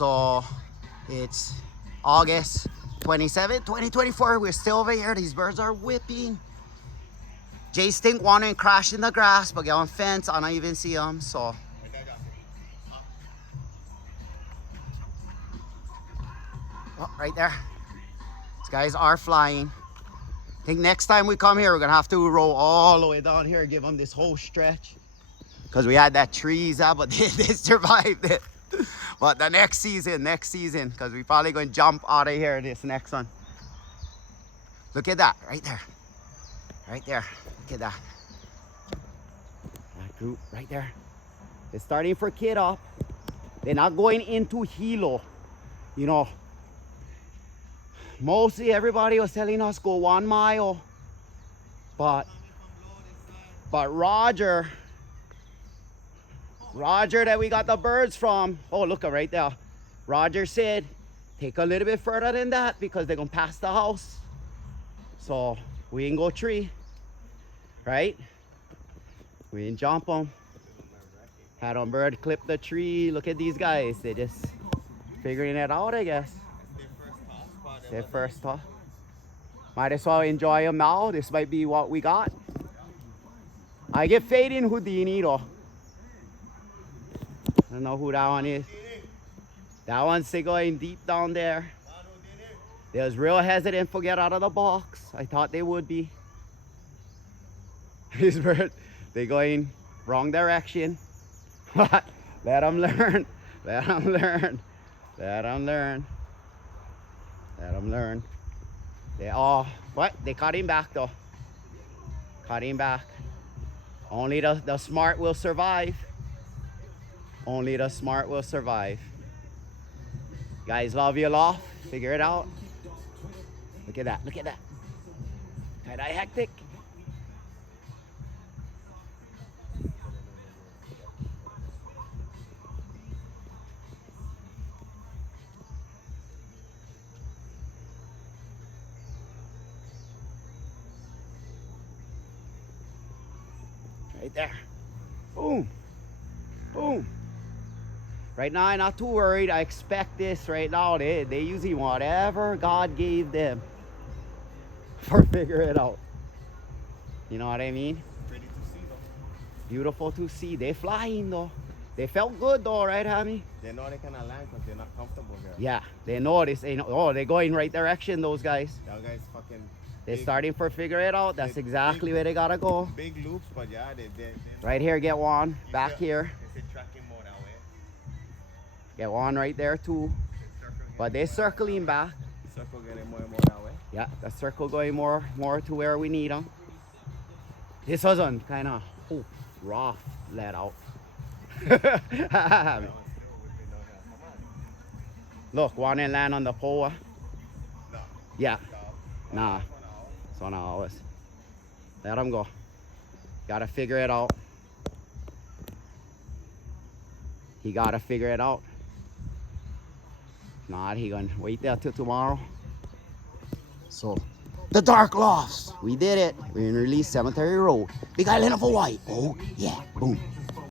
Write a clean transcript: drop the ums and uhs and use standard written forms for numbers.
So it's August 27, 2024. We're still over here. These birds are whipping. Jay Stink wanting to crash in the grass, but get on fence. I don't even see them. So oh, right there. These guys are flying. I think next time we come here, we're gonna have to roll all the way down here, give them this whole stretch. Because we had that trees, but they survived it. But the next season, because we probably gonna jump out of here this next one. Look at that, right there. Right there, look at that. That group right there. They're starting for kid up. They're not going into hilo, you know. Mostly everybody was telling us go 1 mile, but Roger that we got the birds from, oh look right there, Roger said take a little bit further than that because they're gonna pass the house, so we ain't go tree, right? We didn't jump them. Had on bird clip the tree. Look at these guys, they just figuring it out, I guess. Their first toss. Might as well enjoy them now. This might be what we got. I get fading Houdini though. I don't know who that one is. That one's still going deep down there. They was real hesitant to get out of the box. I thought they would be. These birds, they going wrong direction. Let them learn. Let them learn. Let them learn. Let them learn. They all, what? They caught him back though. Caught him back. Only the smart will survive. Only the smart will survive. Guys, love you aloft. Figure it out. Look at that. Look at that. Kinda hectic. Right there. Boom. Boom. Right now, I'm not too worried. I expect this right now. They using whatever God gave them for figure it out. You know what I mean? Pretty to see though. Beautiful to see. They flying though. They felt good though, right, Hammy? They know they cannot land because they're not comfortable here. Yeah, they know this. They know, oh, they're going right direction, those guys. That guy's fucking... They're starting for figure it out. That's exactly where they gotta go. Big loops, but yeah, they right here, get one. Back here. It's a tracking mode that way. Get one right there too. But they're circling back. Circle getting more and more that way. Yeah, the circle going more to where we need them. This wasn't kind of rough let out. Look, one and land on the pole. No. Yeah. Nah. So now always. Let them go. Gotta figure it out. He gotta figure it out. Not he gonna wait there till tomorrow. So the Dark Lofts, we did it. We're in release Cemetery Road. Big Island of Hawaii. Oh yeah, boom.